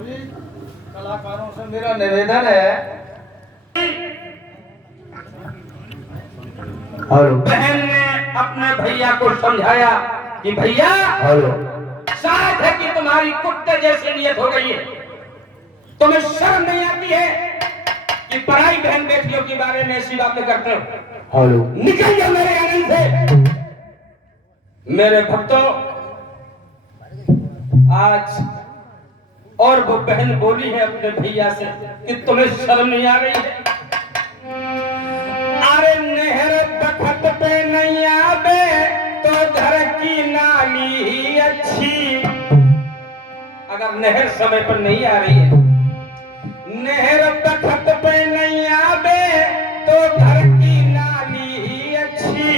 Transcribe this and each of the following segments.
सभी कलाकारों से मेरा निवेदन है। हेलो। बहन ने अपने भैया को समझाया कि भैया हेलो। शायद है कि तुम्हारी कुत्ते जैसी नियत हो गई है। तुम्हें शर्म नहीं आती है कि पराई बहन बेटियों के बारे में ऐसी बातें करते हो। हेलो। निकल जाओ मेरे आनंद से। मेरे भक्तों, आज और वो बहन बोली है अपने भैया से कि तुम्हें शर्म नहीं आ रही है। अरे नहर बखत पे नहीं आवे तो घर की नाली ही अच्छी। अगर नहर समय पर नहीं आ रही है, नहर बखत पे नहीं आवे तो घर की नाली ही अच्छी।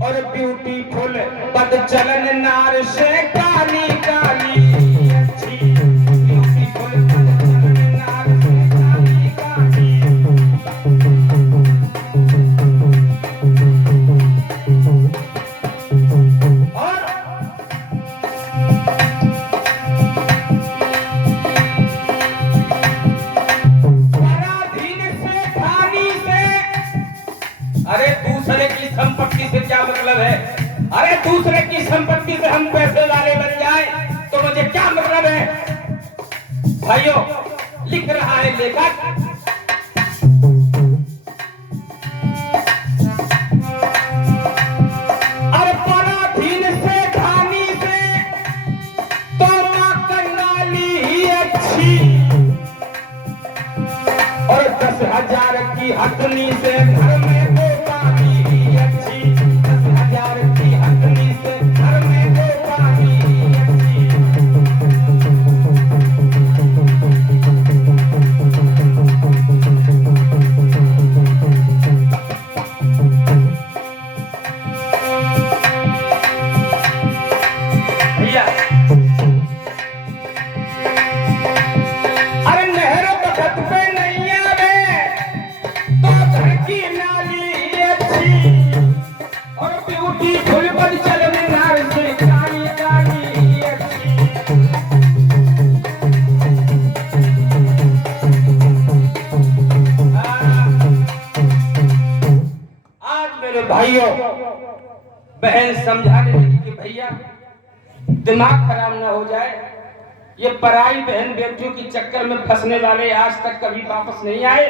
और ब्यूटीफुल बदचलन नार से काली काली अच्छी। ब्यूटीफुल बदचलन नार से काली काली। और पराधीन से खानी से, अरे दूसरे की संपत्ति से क्या मतलब है? अरे दूसरे की संपत्ति से हम पैसे वाले बन जाए तो मुझे क्या मतलब है? भाइयों, लिख रहा है लेखक, अरे पराधीन से खानी से तो मां कंगाली ही अच्छी। और 10,000 की हथनी से घर में दो पानी ही अच्छी। 10,000 की हथनी से घर में दो पानी ही अच्छी। भैया, अरे नहर बखत पे नहीं आवे तो घर की नाली ही अच्छी। और ब्यूटीफुल बदचलन नार से काली काली ही अच्छी। आज मेरे भाइयों, बहन समझाने लगी कि भैया दिमाग खराब ना हो जाए, ये पराई बहन बेटियों की चक्कर में फंसने वाले आज तक कभी वापस नहीं आए।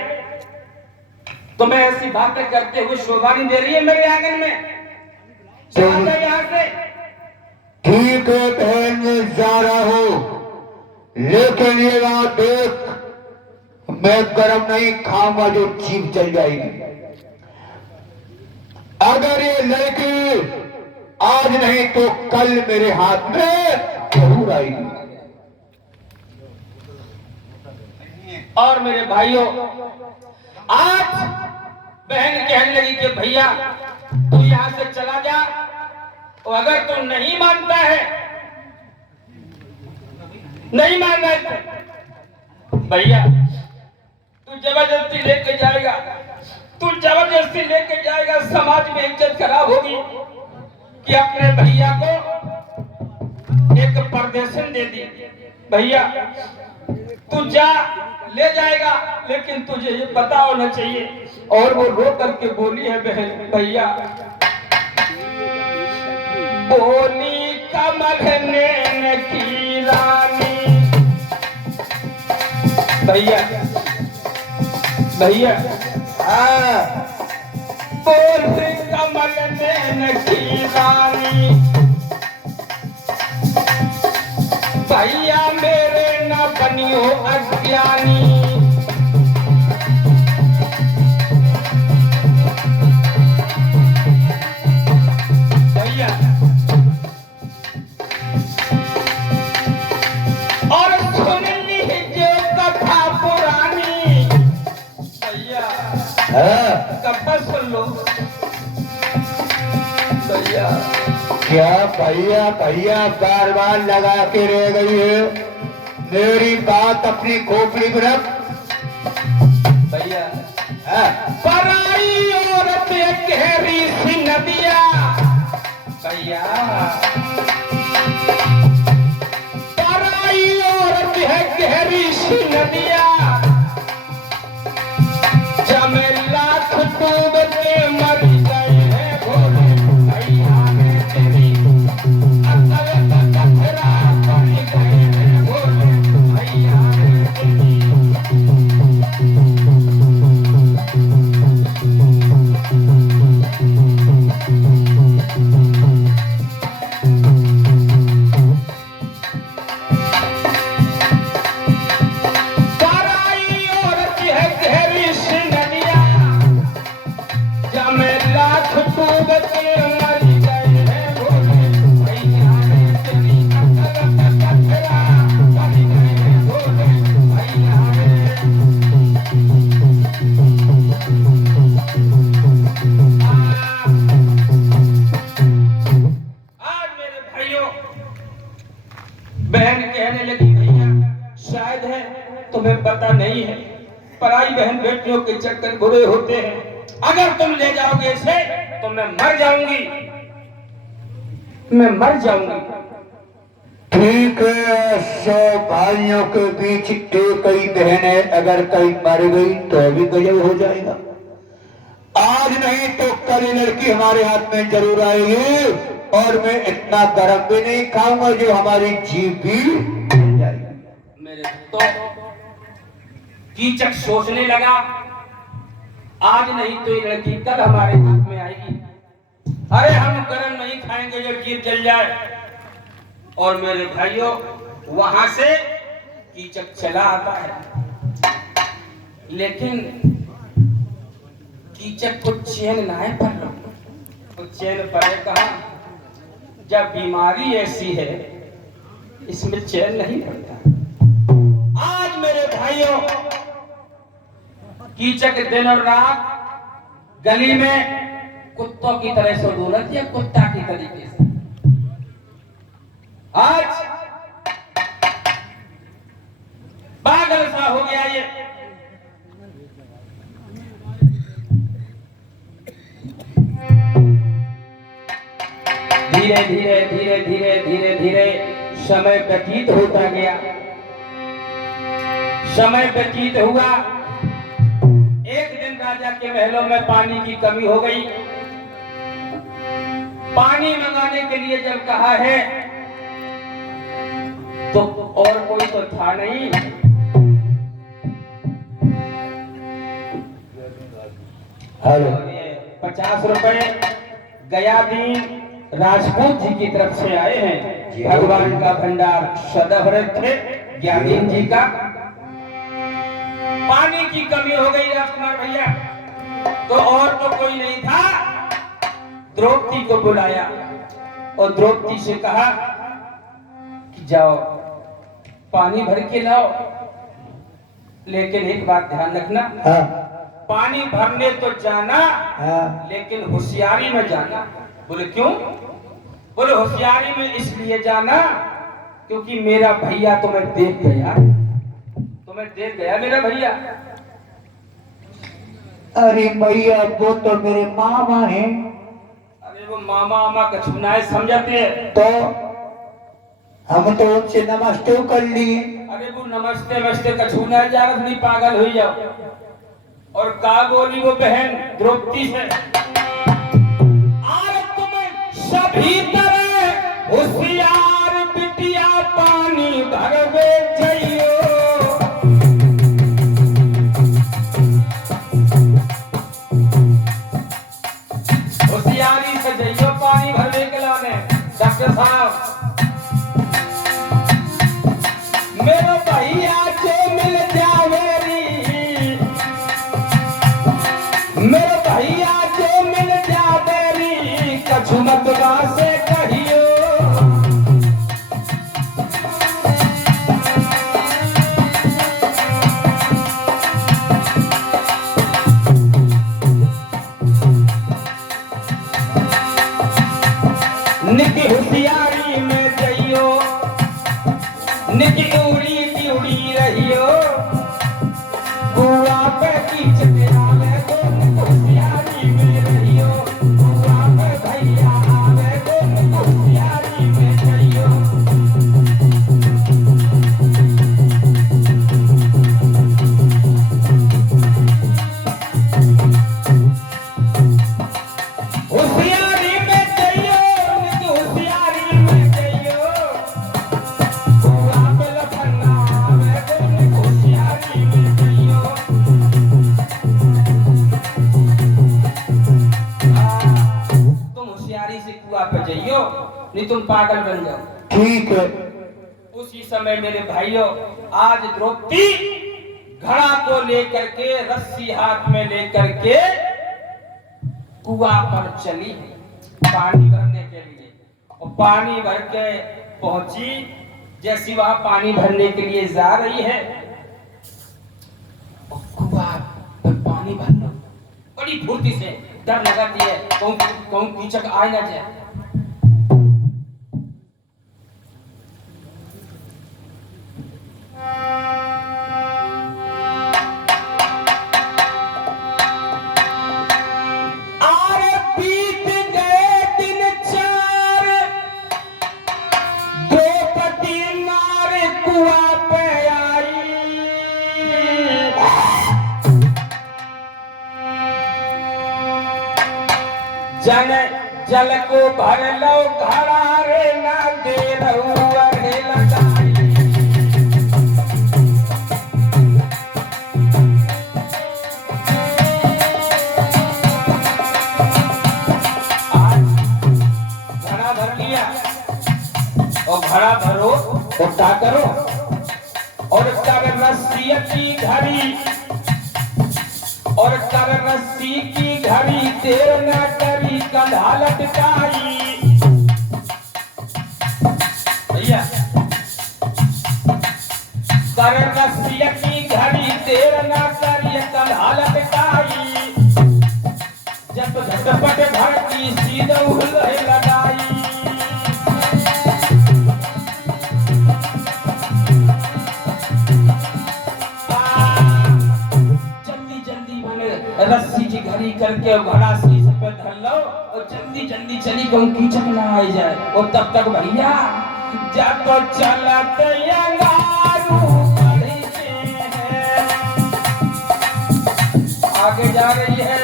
तो मैं ऐसी बातें करते हुए शोभा नहीं दे रही है मेरे आंगन में। चला जाए यहाँ से। ठीक है बहन, मैं जा रहा हूँ, लेकिन ये बात देख, मैं गरम नहीं खाऊंगा जो जीभ जल जाएगी। अगर ये लड़की आज नहीं तो कल मेरे हाथ में जरूर आएगी। और मेरे भाइयों, आज बहन कहने लगी कि भैया तू यहाँ से चला जा, और अगर तू नहीं मानता है, नहीं मान रहा है, भैया तू जबरदस्ती लेके जाएगा, तू जबरदस्ती लेके जाएगा, समाज में इज्जत खराब होगी कि अपने भैया को एक परदेशन दे दी। भैया तू जा, ले जाएगा, लेकिन तुझे ये पता होना चाहिए। और वो रो करके बोली है बहन, भैया बोली कमल नैन की रानी। भैया भैया बोली कमल नैन की रानी। भैया मेरे न बनियो अज्ञानी। भैया और सुन लीजिए कथा पुरानी। भैया कथा सुन लो। भैया क्या भैया भैया बार बार लगा के रह गई है? मेरी बात अपनी खोपड़ी में रख। भैया पराई औरत गहरी सी नदिया। भैया पराई औरत है गहरी ऋषि नदिया जमे लाख डूब के मर गए हैं भोले भैया में तेरी अकल का कचरा पड़ गए हैं भोले भैया में तेरी। बहन कहने लगी भैया शायद है तुम्हें पता नहीं है, पराई बहन बेटियों के चक्कर बुरे होते हैं। अगर तुम ले जाओगे इसे तो मैं मर जाऊंगी, मैं मर जाऊंगी। ठीक है, 100 भाइयों के बीच कई बहनें अगर कहीं मर गई तो भी गजब हो जाएगा। आज नहीं तो कल ये लड़की हमारे हाथ में जरूर आएगी और मैं इतना गरम भी नहीं खाऊंगा जो हमारी जीभ भी जल जाएगी। मेरे तो कीचक सोचने लगा आज नहीं तो ये लड़की कल हमारे हाथ में आएगी। अरे हम गरम नहीं खाएंगे जो जीभ जल जाए। और मेरे भाइयों वहां से कीचक चला आता है, लेकिन कीचक को चैन ना है पर तो चैन पड़े कहा, जब बीमारी ऐसी है इसमें चैन नहीं पड़ता। आज मेरे भाइयों कीचक दिन और रात गली में कुत्तों की तरह से डोलत या कुत्ता की तरीके से। आज पागल सा हो गया ये। धीरे धीरे धीरे धीरे धीरे धीरे समय व्यतीत होता गया। समय व्यतीत हुआ। एक दिन राजा के महलों में पानी की कमी हो गई। पानी मंगाने के लिए जब कहा है तो और कोई तो था नहीं। हेलो, 50 रुपए गया दिन राजपूत जी की तरफ से आए हैं। भगवान का भंडार सदाव्रत थे ज्ञानीन जी का। पानी की कमी हो गई राजकुमार भैया, तो और तो कोई नहीं था। द्रौपदी को बुलाया और द्रौपदी से कहा कि जाओ पानी भर के लाओ, लेकिन एक बात ध्यान रखना। हाँ। पानी भरने तो जाना, हाँ। लेकिन होशियारी में जाना। बोले क्यों? बोले होशियारी में इसलिए जाना क्योंकि मेरा भैया तुम्हें देख गया, तुम्हें देख गया मेरा भैया। अरे भैया वो तो मेरे मामा हैं। अरे वो मामा मामा कछुनाए समझते हैं तो हम तो उनसे नमस्ते कर लिए। अरे वो नमस्ते नमस्ते कछुनाए जा नहीं, पागल हो जाओ। और का बोली वो बहन द्रौपदी से, आर तुम सभी तरह होशियार बिटिया पानी भरवे जइयो। होशियारी से जइयो पानी भरने के लाने। डॉक्टर साहब मेरो भैया जो मिल जावेरी, मेरो भैया जो मिल जावेरी कछु मत से कहियो। निकी होशियारी में जइयो, निकी उड़ी उड़ी रहियो। बुआ पे की चकरा में तो होशियारी में रहियो। बुआ पे भैया आवे तो होशियारी में जइयो। कि तुम पागल बन जाओ। ठीक है। उसी समय मेरे भाइयों, आज द्रौपदी घड़ा को लेकर के, रस्सी हाथ में लेकर के कुआं पर चली पानी भरने के लिए। और पानी भर के पहुंची, जैसी वहां पानी भरने के लिए जा रही है, और कुआं पर पानी भरना बड़ी फुर्ती से, डर लगाती है कौन कीचक आ ना जाए। जल को भर लो घड़ा रे, ना दे रहुआ रे लगाई। आज घड़ा भर लिया, और घड़ा भरो और क्या करो, और कर रस्सी की घड़ी, और कर रस्सी की घड़ी, देर न करी कंधा लटकाई। भैया, कर रस्सी की घड़ी, देर न करी कंधा लटकाई। जब झटपट भड़की सीधे उहले लगाई। रस्सी की घड़ी करके घड़ा शीश पे धर लो, और जल्दी जल्दी चली कहूँ कीचक ना आ जाए। और तब तक भैया जब तो चलत अंगारू बढ़ते हैं, आगे जा रही है,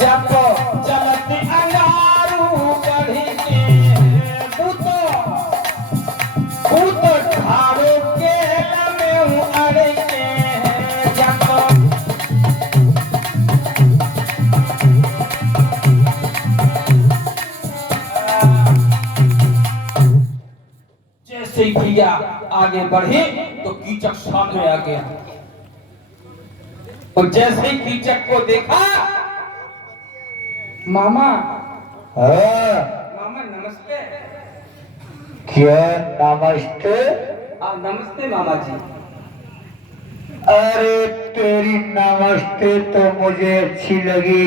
जब तो चलत अंगारू बढ़ते हैं, भूतो ठाड़ो के लमे अड़ते हैं। जब जैसे ही भैया आगे बढ़े तो कीचक सामने आ गया, और जैसे ही कीचक को देखा, मामा। हाँ। मामा नमस्ते। क्या नमस्ते? नमस्ते मामा जी। अरे तेरी नमस्ते तो मुझे अच्छी लगी,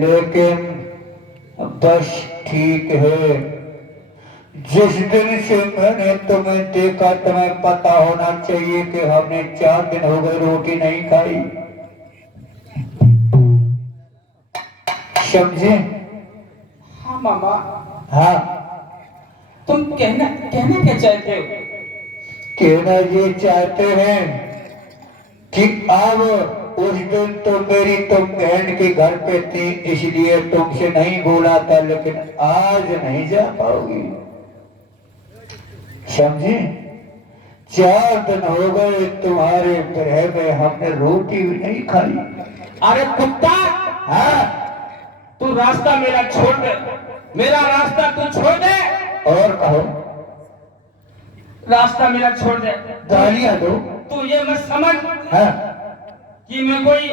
लेकिन बस ठीक है। जिस दिन से मैंने तुम्हें देखा, तुम्हें पता होना चाहिए कि हमने 4 दिन हो गए रोटी नहीं खाई, समझे? हाँ मामा। हाँ। तुम कहना क्या चाहते हो? कहना ये चाहते हैं कि अब उस दिन तो मेरी तुम बहन के घर पे थी, इसलिए तुमसे नहीं बोला था, लेकिन आज नहीं जा पाओगी, समझे? 4 दिन हो गए तुम्हारे ग्रह में हमने रोटी भी नहीं खाई। अरे कुत्ता! हाँ? तू रास्ता मेरा छोड़ दे, मेरा रास्ता तू छोड़ दे। और कहो। रास्ता मेरा छोड़ दे। गालियां दो। तू ये मत समझ हाँ? कि मैं कोई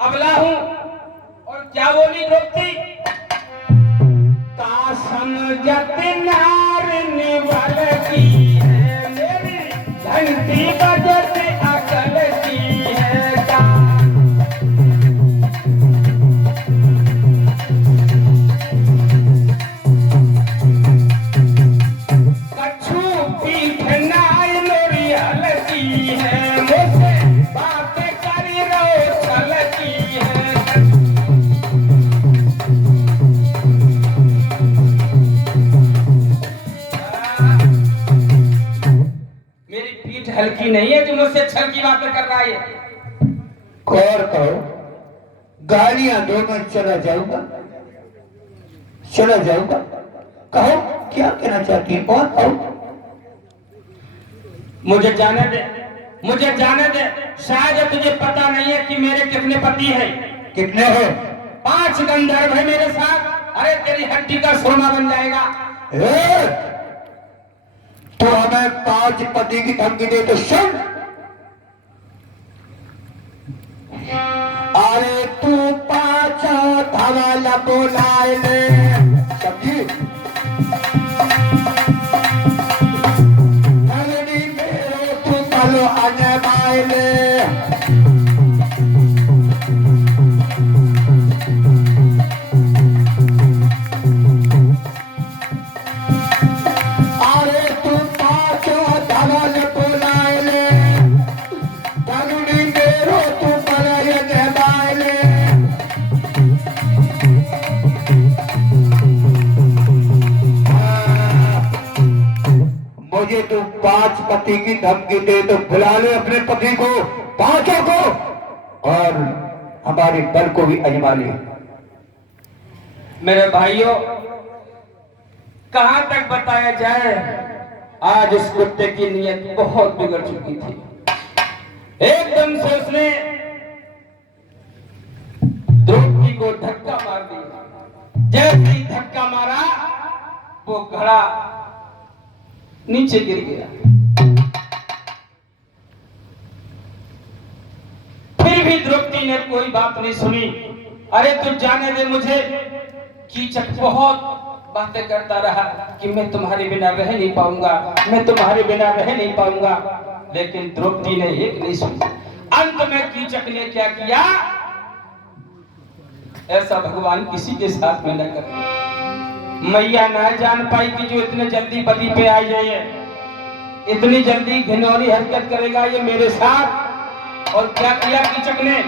अबला हूँ। और क्या बोली द्रौपदी? का समझत नार निवल की है, मेरी घंटी बजत अकल की है। कछु पीठ नाय मेरी हल की है, मुझसे बातें करी रहो छल की है। हल्की नहीं है, जो मुझसे छल की बातें कर रहा है। और कहो। गालियां दो, मैं चला जाऊंगा, चला जाऊंगा। कहो क्या कहना चाहती है, और कहो। मुझे जाने दे, मुझे जाने दे। शायद तुझे पता नहीं है कि मेरे कितने पति हैं। कितने हैं? 5 गंधर्व है मेरे साथ। अरे तेरी हड्डी का सुरमा बन जाएगा। ए, तो हमें 5 पति की धमकी दे तो सुन। अरे तू 5 धवाला बोलाए ले, समझी? धरनी मेरो तू कलो आने बायले। मुझे तू 5 पति की धमकी दे तो बुला ले अपने पति को, 5 को, और हमारे बल को भी अजमा ले। मेरे भाइयों, कहां तक बताया जाए, आज उस कुत्ते की नीयत बहुत बिगड़ चुकी थी। एकदम से उसने द्रौपदी को धक्का मार दिया। जैसे ही धक्का मारा वो घड़ा नीचे गिर गया। फिर भी द्रौपदी ने कोई बात नहीं सुनी। अरे तू जाने दे मुझे। कीचक बहुत बातें करता रहा कि मैं तुम्हारे बिना रह नहीं पाऊंगा, मैं तुम्हारे बिना रह नहीं पाऊंगा, लेकिन द्रौपदी ने एक नहीं सुनी। अंत में कीचक ने क्या किया, ऐसा भगवान किसी के साथ में न करे। मैया ना जान पाई कि जो इतने जल्दी पति पे आ जाए, इतनी जल्दी घिनौनी हरकत करेगा ये मेरे साथ। और क्या किया कीचक ने,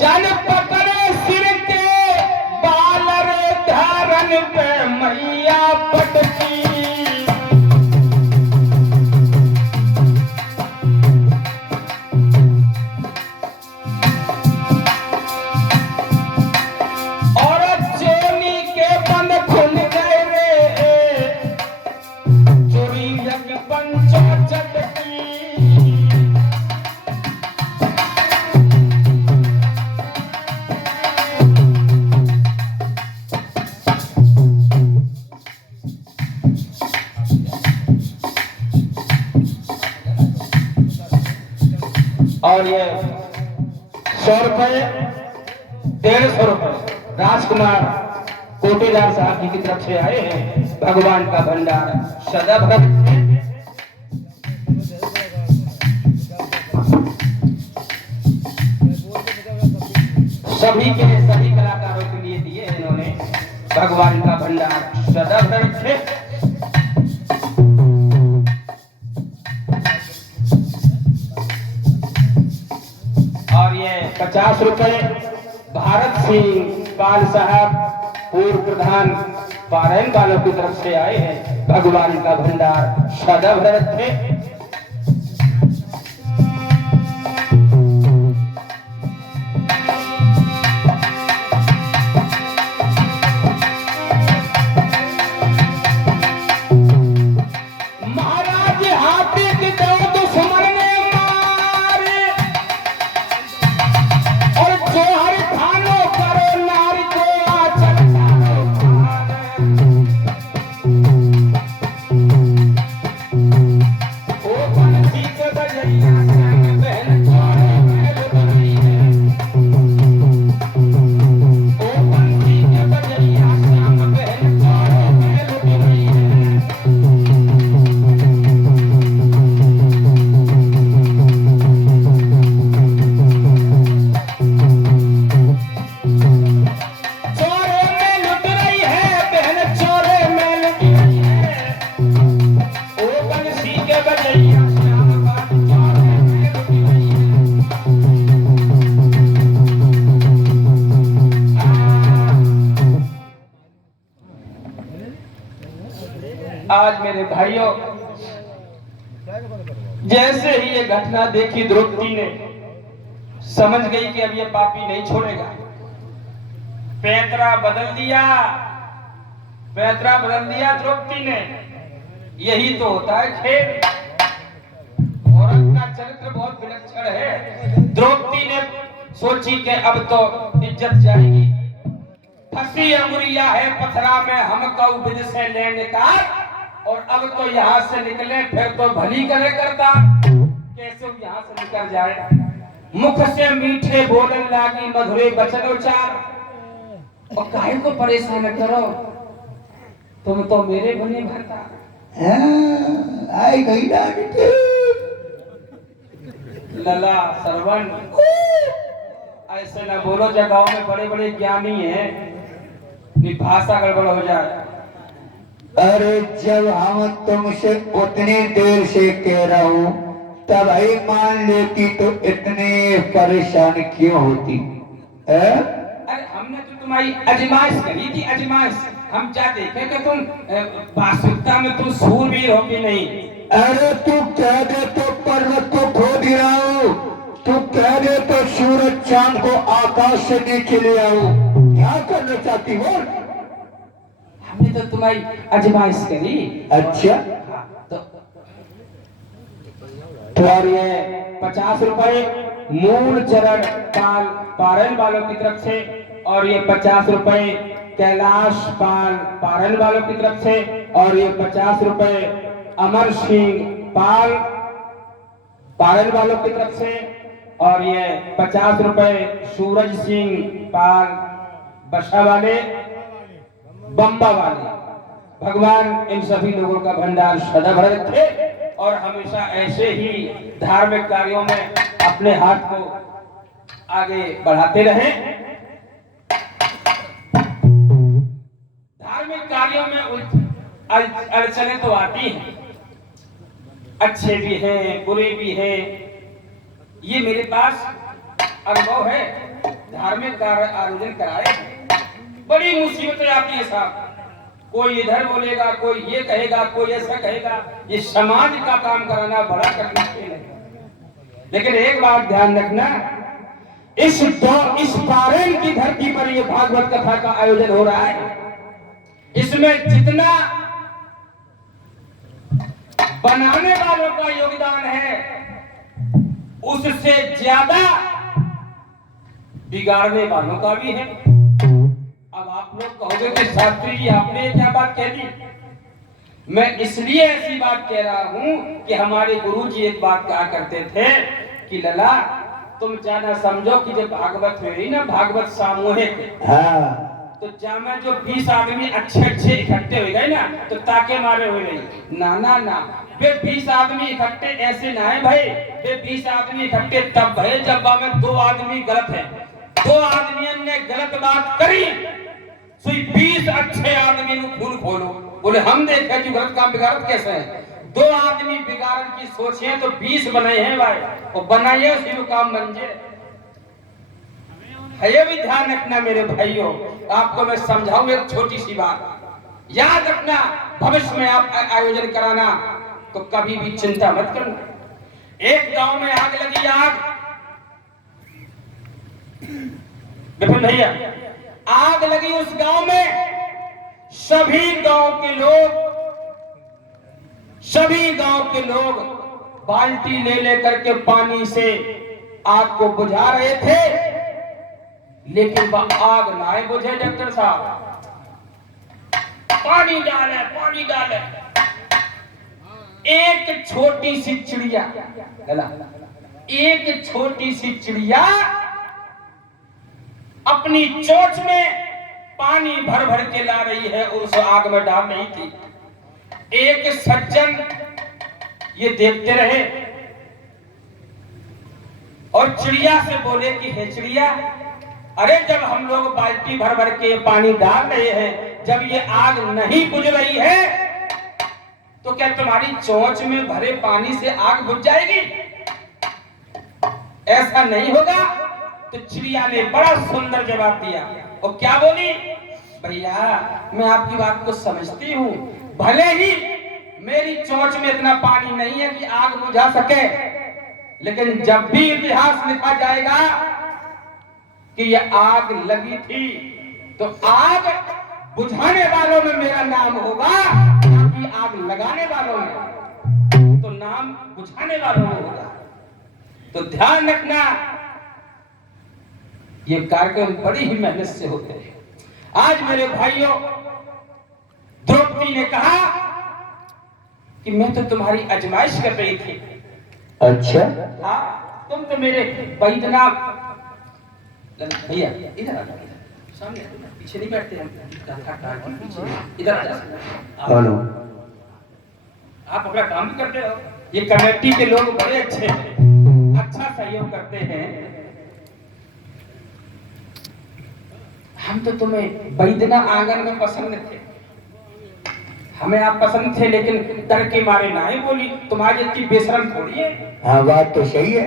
जान पकड़े सिर के बाल रे धारन पे मैया पटकी। और ये 100 रुपए, 150 रुपए राजकुमार कोटेदार साहब जी की तरफ से आए हैं। भगवान का भंडार सदा भक्त सभी के सभी कलाकारों के लिए दिए इन्होंने। भगवान का भंडार सदा भक्त है। और ये 50 रुपए भारत सिंह पाल साहब पूर्व प्रधान पारायण वालों की तरफ से आए हैं। भगवान का भंडार सदा भरत है। आज मेरे भाइयों, जैसे ही ये घटना देखी द्रौपदी ने, समझ गई कि अब ये पापी नहीं छोड़ेगा। पैतरा बदल दिया द्रौपदी ने। यही तो होता है खेल। औरत का चरित्र बहुत विलक्षण है। द्रौपदी ने सोची कि अब तो इज्जत जाएगी, फंसी अंगुरिया है पथरा में हमको बिज से लेने का, और अब तो यहाँ से निकले फिर तो भली करे करता, कैसे यहाँ से निकल जाए। मुख से मीठे बोलन लागी मधुरे बचन उचार, और काहे को परेशान करो, तुम तो मेरे बने भरता। आई गई डांटे लला सरवन, ऐसे ना बोलो, जगहों में बड़े बड़े ज्ञानी हैं, भाषा गड़बड़ हो जाए। अरे जब हम तुमसे उतनी देर से कह रहा हूँ तब ही मान लेती तो इतने परेशान क्यों होती है? अरे हमने तो तुम्हारी अजमाइश करी थी, अजमाइश। हम क्या देखे कि तुम वास्तविकता में तुम सूरवीर हो कि नहीं। अरे तू कह दे तो पर्वत को खो गिराओ, तू कह दे तो सूरज चांद को आकाश से नीचे ले आओ, क्या करना चाहती हो? हमने तो तुम्हारी अजमाइश करी। अच्छा तो और ये 50 रुपए मूल चरण पाल पारण वालों की तरफ से, और ये 50 रुपए कैलाश पाल पारण वालों की तरफ से, और ये 50 रुपए अमर सिंह पाल पारण वालों की तरफ से, और ये 50 रुपए सूरज सिंह पाल बसा वाले बम्बा वाले। भगवान इन सभी लोगों का भंडार सदा भर रखे और हमेशा ऐसे ही धार्मिक कार्यों में अपने हाथ को आगे बढ़ाते रहें। धार्मिक कार्यों में अड़चनें तो आती हैं, अच्छे भी हैं बुरे भी हैं, ये मेरे पास अनुभव है। धार्मिक कार्य आयोजन कराए बड़ी मुसीबतें आती है साहब, कोई इधर बोलेगा, कोई ये कहेगा, कोई ऐसा कहेगा, ये समाज का काम कराना बड़ा कठिन है। लेकिन एक बात ध्यान रखना, इस पारण की धरती पर ये भागवत कथा का आयोजन हो रहा है, इसमें जितना बनाने वालों का योगदान है उससे ज्यादा बिगाड़ने वालों का भी है। अब आप लोग कहोगे कि शास्त्री जी आपने क्या बात कह दी, मैं इसलिए ऐसी बात कह रहा हूं कि हमारे गुरुजी एक बात कहा करते थे कि लला तुम जाना समझो कि जब भागवत हुई रही ना, भागवत सामूहिक, तो जहाँ में जो 20 आदमी अच्छे अच्छे इकट्ठे हो गए ना, तो ताके मारे हुए रही ना ना ना, वे 20 आदमी इकट्ठे ऐसे ना है भाई, वे 20 आदमी इकट्ठे तब भय जब में 2 आदमी गलत है, 2 आदमियों ने गलत बात करी, तो 20 अच्छे आदमी को खून खोलो, बोले हम देखे कि गलत काम बिगाड़त कैसे है। 2 आदमी बिगाड़न की सोचे तो 20 बनाए हैं भाई, और बनाइए उसी काम बन जाए। ये भी ध्यान रखना मेरे भाइयों, आपको मैं समझाऊं एक छोटी सी बात, याद रखना भविष्य में आप आयोजन कराना तो कभी भी चिंता मत करना। एक गांव में आग लगी, आग विपिन भैया, आग लगी उस गांव में, सभी गांव के लोग बाल्टी ले लेकर के पानी से आग को बुझा रहे थे, लेकिन वह आग ना बुझे। डॉक्टर साहब पानी डाले, एक छोटी सी चिड़िया, एक छोटी सी चिड़िया अपनी चोंच में पानी भर भर के ला रही है और उस आग में डाल रही थी। एक सज्जन ये देखते रहे और चिड़िया से बोले कि हे चिड़िया, अरे जब हम लोग बाल्टी भर भर के पानी डाल रहे हैं, जब ये आग नहीं बुझ रही है तो क्या तुम्हारी चोंच में भरे पानी से आग बुझ जाएगी? ऐसा नहीं होगा। तो चिड़िया ने बड़ा सुंदर जवाब दिया, और क्या बोली, भैया मैं आपकी बात को समझती हूँ, भले ही मेरी चोंच में इतना पानी नहीं है कि आग बुझा सके, लेकिन जब भी इतिहास लिखा जाएगा कि यह आग लगी थी तो आग बुझाने वालों में मेरा नाम होगा, ना कि आग लगाने वालों में, तो नाम बुझाने वालों में होगा। तो ध्यान रखना, ये कार्यक्रम बड़ी ही मेहनत से होते हैं। आज मेरे भाइयों, द्रौपदी ने कहा कि मैं तो तुम्हारी आजमाइश कर रही थी। अच्छा, हाँ, तुम तो मेरे बैद्यनाथ भैया इधर आ जाओ, सामने आ जाओ, पीछे नहीं बैठते हम, पीछे इधर आ जाओ। हेलो, आप अपना काम भी करते रहो। ये कमेटी के लोग बड़े अच्छे हैं, अच्छा सहयोग करते हैं। हम तो तुम्हें बैद्यनाथ आंगन में पसंद थे, हमें आप पसंद थे, लेकिन डर के मारे ना ही बोली। तुम्हारी इतनी बेशरम थोड़ी है। हाँ बात तो सही है।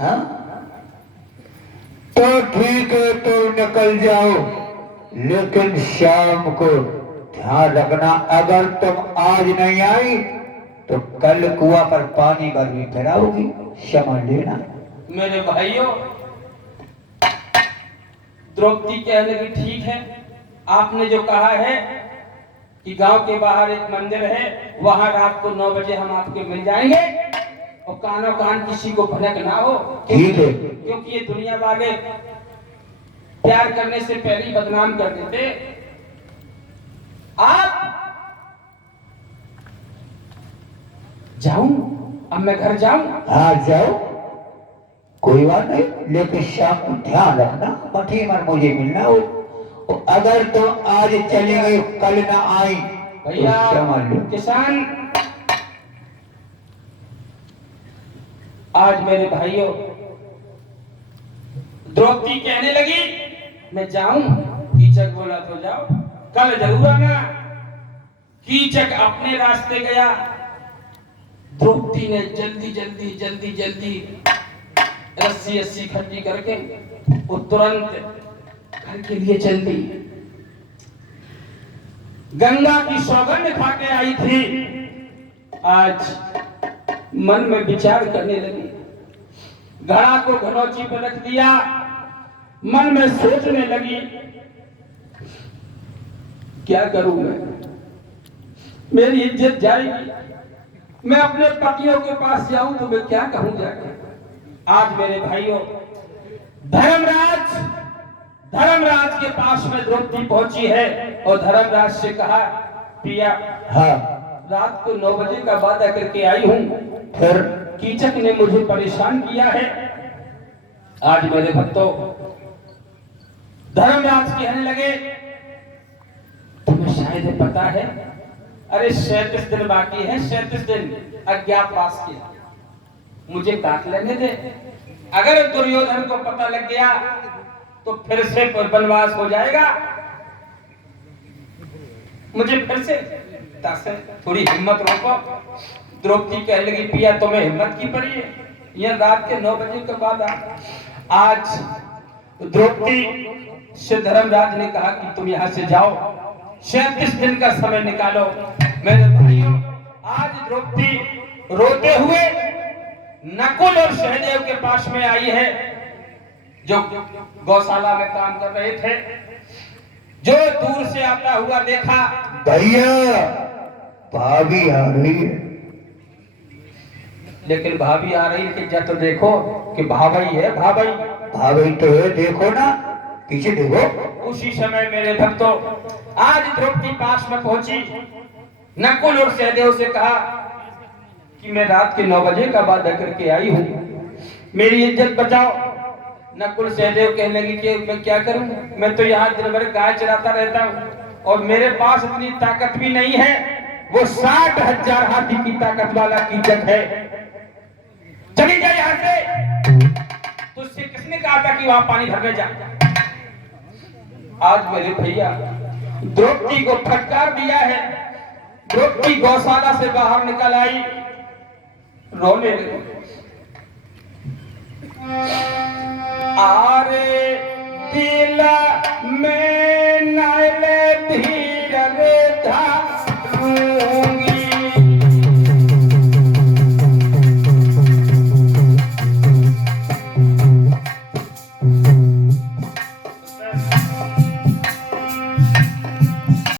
हाँ तो ठीक है, तो निकल जाओ, लेकिन शाम को ध्यान रखना, अगर तुम आज नहीं आई तो कल कुआं पर पानी भर भी फिराओगी, समझ लेना। मेरे भाइयों, द्रौपदी कहने लगी ठीक है, आपने जो कहा है कि गांव के बाहर एक मंदिर है, वहां रात को 9 बजे हम आपके मिल जाएंगे, और कानो कान किसी को भनक ना हो, ठीक है, क्योंकि ये दुनिया वाले प्यार करने से पहले ही बदनाम कर देते। आप जाऊं, अब मैं घर जाऊं? हाँ जाओ, कोई बात नहीं, लेकिन शाम को ध्यान रखना, मठी मन मुझे मिलना हो। और अगर तुम आज चले गए, कल ना आई भैया तो समझ लो। किसान, आज मेरे भाइयों, द्रौपदी कहने लगी मैं जाऊं? कीचक बोला तो जाओ, कल जरूर आना। कीचक अपने रास्ते गया, द्रौपदी ने जल्दी जल्दी जल्दी जल्दी रस्सी इकट्ठी करके वो तुरंत घर के लिए चल दी। गंगा की सौगंध खा के आई थी, आज मन में विचार करने लगी, घड़ा को घनौची पर रख दिया, मन में सोचने लगी क्या करूं मैं, मेरी इज्जत जाएगी, मैं अपने पतियों के पास जाऊं तो मैं क्या कहूं जाके। आज मेरे भाइयों, धर्मराज के पास में द्रौपदी पहुंची है और धर्मराज से कहा पिया, हाँ रात को 9 बजे का वादा करके आई हूं, फिर कीचक ने मुझे परेशान किया है। आज मेरे भक्तों, धर्मराज कहने लगे तुम्हें शायद पता है, अरे 37 दिन बाकी है, 37 दिन अज्ञातवास के, मुझे काट लेने दे। अगर दुर्योधन को पता लग गया तो फिर से वनवास हो जाएगा, मुझे फिर से थोड़ी हिम्मत रखो। द्रौपदी कहने लगी पिया तुम्हें हिम्मत की पड़ी है, यह रात के 9 बजे के बाद आज द्रौपदी से धर्मराज ने कहा कि तुम यहाँ से जाओ, 37 दिन का समय निकालो। मेरे भाइयों, आज द्रौपदी रोते हुए नकुल और सहदेव के पास में आई है, जो गौशाला में काम कर रहे थे। जो दूर से आता हुआ देखा, भैया भाभी आ रही है, लेकिन भाभी आ रही है क्या, तो देखो कि भाभी है, भाभी तो है, देखो ना, पीछे देखो। उसी समय मेरे भक्तों, आज द्रौपदी पास में पहुंची, नकुल और सहदेव से कहा कि मैं रात के 9 बजे का वादा करके आई हूं, मेरी इज्जत बचाओ। नकुल सहदेव कहने लगी कि मैं क्या करूं, मैं तो यहाँ दिन भर गाय चराता रहता हूं और मेरे पास इतनी ताकत भी नहीं है, वो 60,000 हाथी की ताकत वाला कीचक है। चली जा यहाँ से, तुझसे किसने कहा था कि वहां पानी भरने जा। आज मेरे भैया, द्रौपदी को फटकार दिया है, द्रौपदी गौशाला से बाहर निकल आई, रोने लगी। आरे दिल में नाले धीर रे धा